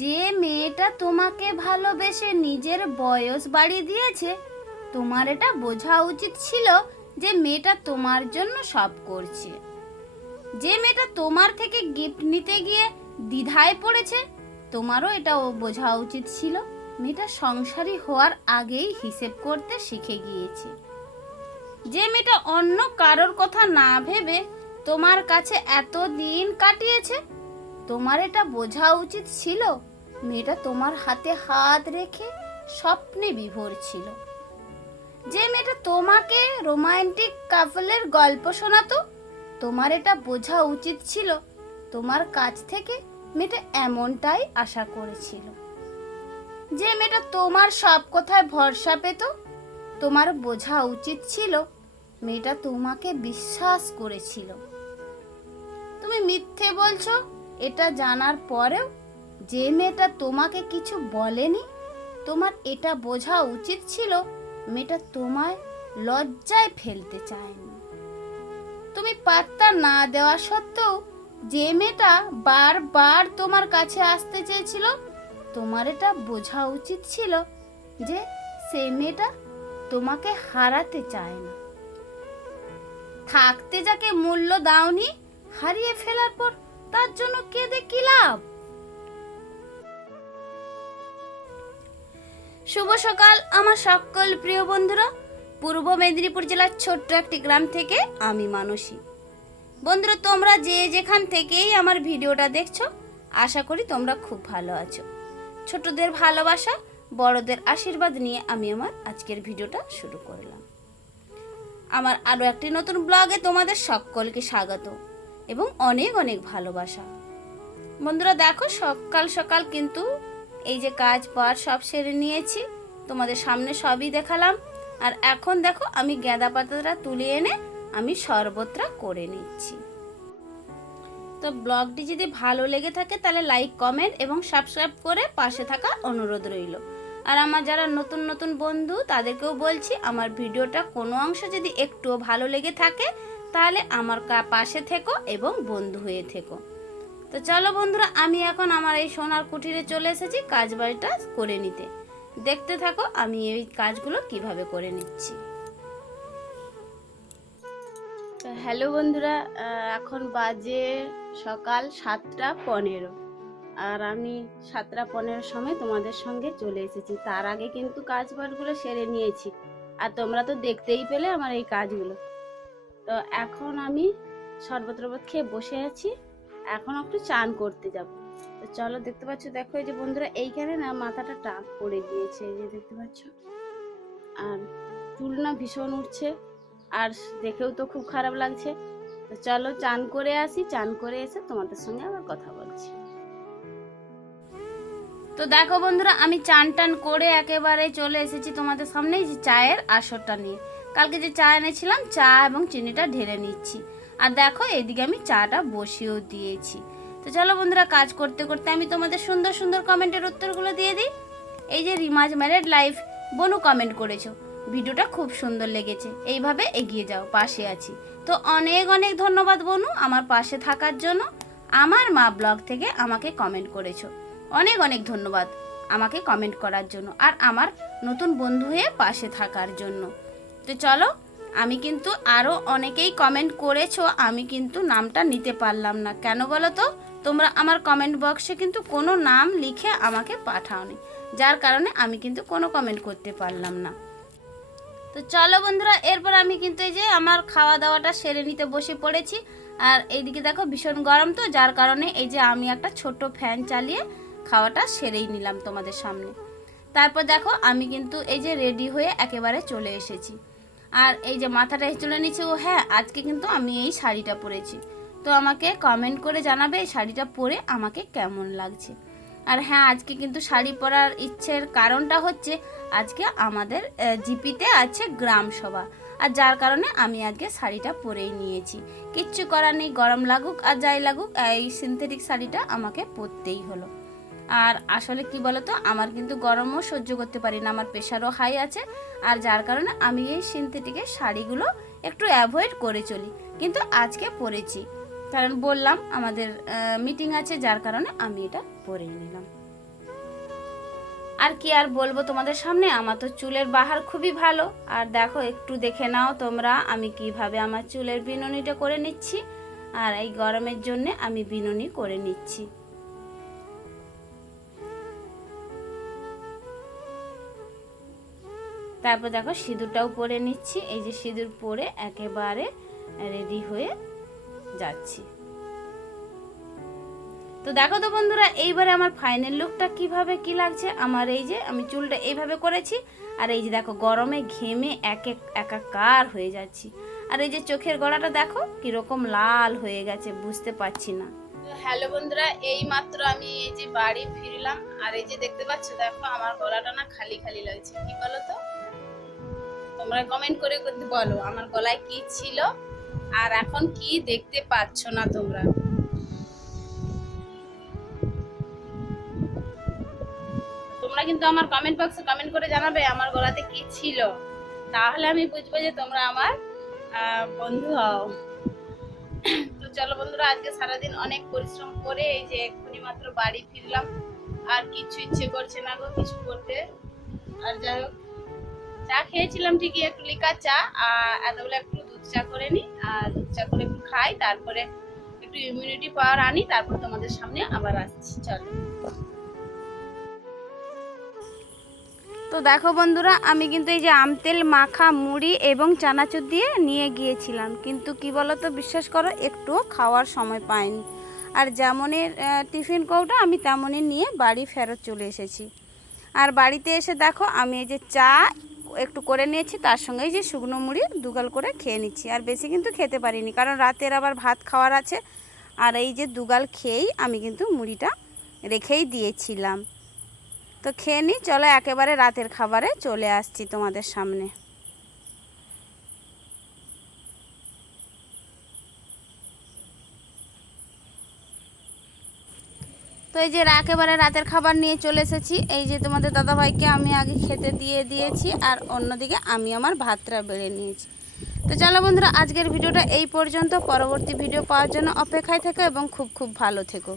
যে মেয়েটা তোমাকে ভালোবেসে নিজের বয়স বাড়িয়ে দিয়েছে, তোমার এটা বোঝা উচিত ছিল যে মেয়েটা তোমার জন্য সব করছে। যে মেয়েটা তোমার থেকে গিফট নিতে গিয়ে দ্বিধায় পড়েছে, তোমারও এটা বোঝা উচিত ছিল মেয়েটা সংসারী হওয়ার আগেই হিসেব করতে শিখে গিয়েছে। যে মেয়েটা অন্য কারোর কথা না ভেবে তোমার কাছে এত দিন কাটিয়েছে, তোমার এটা বোঝা উচিত ছিল মেয়েটা তোমার হাতে হাত রেখে স্বপ্নে বিভোর ছিল। যে মেয়েটা তোমাকে রোমান্টিক কাপলের গল্প শোনাতো, তোমার এটা বোঝা উচিত ছিল তোমার কাছ থেকে মেয়েটা এমনটাই আশা করেছিল। যে মেয়েটা তোমার সব কথায় ভরসা পেত, তোমার বোঝা উচিত ছিল মেয়েটা তোমাকে বিশ্বাস করেছিল। তুমি মিথ্যে বলছো এটা জানার পরেও যে মেয়েটা তোমাকে কিছু বলেনি, তোমার এটা বোঝা উচিত ছিল মেয়েটা তোমায় লজ্জায় ফেলতে চায়নি। তুমি পাত্তা না দেওয়া সত্ত্বেও যে মেয়েটা বারবার তোমার কাছে আসতে চেয়েছিল, তোমার এটা বোঝা উচিত ছিল যে সে মেয়েটা তোমাকে হারাতে চায় না। থাকতে যাকে মূল্য দাওনি, হারিয়ে ফেলার পর তার জন্য কেঁদে কি লাভ? শুভ সকাল আমার সকল প্রিয় বন্ধুরা। পূর্ব মেদিনীপুর জেলার ছোট্ট একটি গ্রাম থেকে আমি মানসী। বন্ধুরা, তোমরা যে যেখান থেকেই আমার ভিডিওটা দেখছো, আশা করি তোমরা খুব ভালো আছো। ছোটদের ভালোবাসা, বড়দের আশীর্বাদ নিয়ে আমি আমার আজকের ভিডিওটা শুরু করলাম। আমার আরও একটি নতুন ব্লগে তোমাদের সকলকে স্বাগত এবং অনেক অনেক ভালোবাসা। বন্ধুরা দেখো, সকাল সকাল কিন্তু এই যে কাজ পার সব সেরে নিয়েছি, তোমাদের সামনে সবই দেখালাম। আর এখন দেখো আমি গাঁদা পাতাটা তুলে এনে আমি শরবতটা করে নিচ্ছি। তো ব্লগটি যদি ভালো লেগে থাকে তাহলে লাইক, কমেন্ট এবং সাবস্ক্রাইব করে পাশে থাকা অনুরোধ রইল। আর আমার যারা নতুন নতুন বন্ধু তাদেরকেও বলছি, আমার ভিডিওটা কোনো অংশ যদি একটুও ভালো লেগে থাকে তাহলে আমার পাশে থেকো এবং বন্ধু হয়ে থেকো। তো চলো বন্ধুরা, আমি এখন আমার এই সোনার কুঠিরে চলে এসেছি কাজ বাড়িটা করে নিতে। দেখতে থাকো আমি এই কাজগুলো কিভাবে করে নিচ্ছি। তো হ্যালো বন্ধুরা, এখন বাজে সকাল 7টা 15 আর আমি 7টা 15 সময় তোমাদের সঙ্গে চলে এসেছি। তার আগে কিন্তু কাজ বাড়িগুলো সেরে নিয়েছি আর তোমরা তো দেখতেই পেলে আমার এই কাজগুলো। তো এখন আমি শরবত খেয়ে বসে আছি, এখন একটু চান করতে যাব। তো চলো, দেখতে পাচ্ছ, দেখো এই যে বন্ধুরা, এইখানে না মাথাটা টাক পড়ে গিয়েছে, এই যে দেখতে পাচ্ছ, আর চুল না ভীষণ উঠছে আর দেখেও তো খুব খারাপ লাগছে। তো চলো চান করে আসি, চান করে এসে তোমাদের সঙ্গে আবার কথা বলছি। তো দেখো বন্ধুরা, আমি চান টান করে একেবারে চলে এসেছি তোমাদের সামনে এই যে চায়ের আসরটা নিয়ে। কালকে যে চা এনেছিলাম, চা এবং চিনিটা ঢেলে নিচ্ছি। আর দেখো এইদিকে আমি চাটা বসিয়েও দিয়েছি। তো চলো বন্ধুরা, কাজ করতে করতে আমি তোমাদের সুন্দর সুন্দর কমেন্টের উত্তরগুলো দিয়ে দিই। এই যে রিমাজ ম্যারেড লাইফ বনু কমেন্ট করেছো, ভিডিওটা খুব সুন্দর লেগেছে, এইভাবে এগিয়ে যাও, পাশে আছি। তো অনেক অনেক ধন্যবাদ বনু আমার পাশে থাকার জন্য। আমার মা ব্লগ থেকে আমাকে কমেন্ট করেছো, অনেক অনেক ধন্যবাদ আমাকে কমেন্ট করার জন্য আর আমার নতুন বন্ধু হয়ে পাশে থাকার জন্য। তো চলো, আমি কিন্তু আরও অনেকেই কমেন্ট করেছো, আমি কিন্তু নামটা নিতে পারলাম না। কেন বলো তো? তোমরা আমার কমেন্ট বক্সে কিন্তু কোনো নাম লিখে আমাকে পাঠাওনি, যার কারণে আমি কিন্তু কোনো কমেন্ট করতে পারলাম না। তো চলো বন্ধুরা, এরপর আমি কিন্তু এই যে আমার খাওয়া দাওয়াটা সেরে নিতে বসে পড়েছি। আর এইদিকে দেখো ভীষণ গরম, তো যার কারণে এই যে আমি একটা ছোট ফ্যান চালিয়ে খাওয়াটা সেরেই নিলাম তোমাদের সামনে। তারপর দেখো আমি কিন্তু এই যে রেডি হয়ে একেবারে চলে এসেছি। আর এই যে মাথাটা চলে নিচ্ছে, ও হ্যাঁ, আজকে কিন্তু আমি এই শাড়িটা পরেছি। তো আমাকে কমেন্ট করে জানাবে এই শাড়িটা পরে আমাকে কেমন লাগছে। আর হ্যাঁ, আজকে কিন্তু শাড়ি পরার ইচ্ছের কারণটা হচ্ছে আজকে আমাদের জিপিতে আছে গ্রাম সভা, আর যার কারণে আমি আজকে শাড়িটা পরেই নিয়েছি। কিচ্ছু করার নেই, গরম লাগুক আর যাই লাগুক, এই সিনথেটিক শাড়িটা আমাকে পরতেই হলো। আর আসলে কি বলতো, আমার কিন্তু গরমও সহ্য করতে পারি না, আমার প্রেশারও হাই আছে, আর যার কারণে আমি এই সিনথেটিকের শাড়িগুলো একটু অ্যাভয়েড করে চলি। কিন্তু আজকে পরেছি, কারণ বললাম আমাদের মিটিং আছে, যার কারণে আমি এটা পরে নিলাম। আর কি আর বলবো তোমাদের সামনে, আমার তো চুলের বাহার খুবই ভালো। আর দেখো একটু দেখে নাও তোমরা আমি কিভাবে আমার চুলের বিনুনিটা করে নিচ্ছি। আর এই গরমের জন্য আমি বিনুনি করে নিচ্ছি। তারপর দেখো সিঁদুরটাও পরে নিচ্ছি। এই যে সিঁদুর পরে একেবারে রেডি হয়ে যাচ্ছি। তো দেখো তো বন্ধুরা, এইবারে আমার ফাইনাল লুকটা কিভাবে কি লাগছে। আমার এই যে আমি চুলটা এইভাবে করেছি, আর এই যে দেখো গরমে ঘেমে একাকার হয়ে যাচ্ছি। আর এই যে চোখের গড়াটা দেখো কিরকম লাল হয়ে গেছে, বুঝতে পারছি না। হ্যালো বন্ধুরা, এই মাত্র আমি এই যে বাড়ি ফিরলাম। আর এই যে দেখতে পাচ্ছ দেখো আমার গলাটা না খালি খালি লাগছে। কি বলো তো, তোমরা কমেন্ট করে বলো আমার গলায় কি ছিল আর এখন কি দেখতে পাচ্ছ না তোমরা। তোমরা কিন্তু আমার কমেন্ট বক্সে কমেন্ট করে জানাবে আমার গলাতে কি ছিল, তাহলে আমি বুঝবো যে তোমরা আমার বন্ধু হও। তো চলো বন্ধুরা, আজকে সারাদিন অনেক পরিশ্রম করে এই যে এক্ষুনি মাত্র বাড়ি ফিরলাম। আর কিছু ইচ্ছে করছে না গো কিছু করতে। আর যাই হোক, চা খেয়েছিলাম ঠিকই, একটু লিকা চা, আর এতবেলা একটু দুধ চা করে নিই। আর দুধ চা করে একটু খাই, তারপরে একটু ইমিউনিটি পাওয়ার আনি, তারপর তোমাদের সামনে আবার আসছি। চলো। তো দেখো বন্ধুরা, আমি কিন্তু এই যে আমতেল মাখা মুড়ি এবং চানাচুর দিয়ে নিয়ে গিয়েছিলাম, কিন্তু কি বলো তো, বিশ্বাস করো একটুও খাওয়ার সময় পাইনি। আর যেমনের টিফিন কৌটা আমি তেমনই নিয়ে বাড়ি ফেরত চলে এসেছি। আর বাড়িতে এসে দেখো আমি এই যে চা একটু করে নিয়েছি, তার সঙ্গে এই যে শুকনো মুড়ি দুগাল করে খেয়ে নিচ্ছি। আর বেশি কিন্তু খেতে পারিনি, কারণ রাতের আবার ভাত খাওয়ার আছে। আর এই যে দুগাল খেয়েই আমি কিন্তু মুড়িটা রেখেই দিয়েছিলাম। তো খেয়ে নিই, চলো একেবারে রাতের খাবারে চলে আসছি তোমাদের সামনে। তো এই যে একেবারে রাতের খাবার নিয়ে চলে এসেছি। এই যে তোমাদের দাদাভাইকে আমি আগে খেতে দিয়ে দিয়েছি, আর অন্যদিকে আমি আমার ভাতটা বেড়ে নিয়েছি। তো চলো বন্ধুরা, আজকের ভিডিওটা এই পর্যন্ত। পরবর্তী ভিডিও পাওয়ার জন্য অপেক্ষায় থেকো এবং খুব খুব ভালো থেকো।